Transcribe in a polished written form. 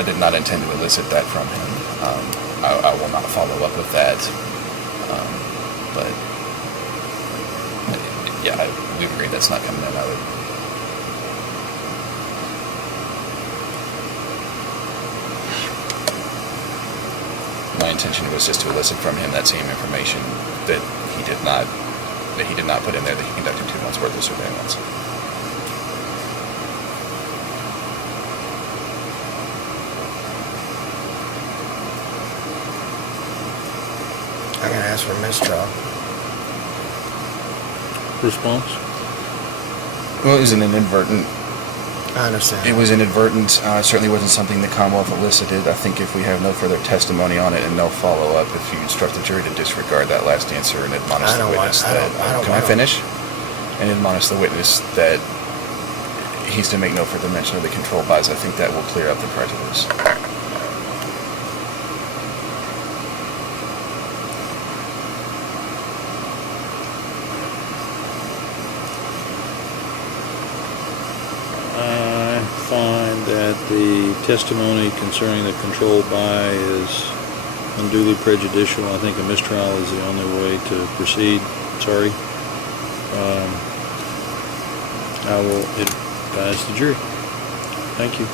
I did not intend to elicit that from him. I will not follow up with that. But yeah, we agree that's not coming in. My intention was just to elicit from him that same information that he did not put in there, that he conducted 2 months worth of surveillance. I'm going to ask for mistrial. Response? Well, it was an inadvertent. I understand. It was inadvertent. Certainly wasn't something the Commonwealth elicited. I think if we have no further testimony on it and no follow-up, if you instruct the jury to disregard that last answer and admonish the witness that... Can I finish? And admonish the witness that he's to make no further mention of the controlled buys, I think that will clear up the prejudice. I find that the testimony concerning the controlled buy is unduly prejudicial. I think a mistrial is the only way to proceed. Sorry. I will advise the jury. Thank you.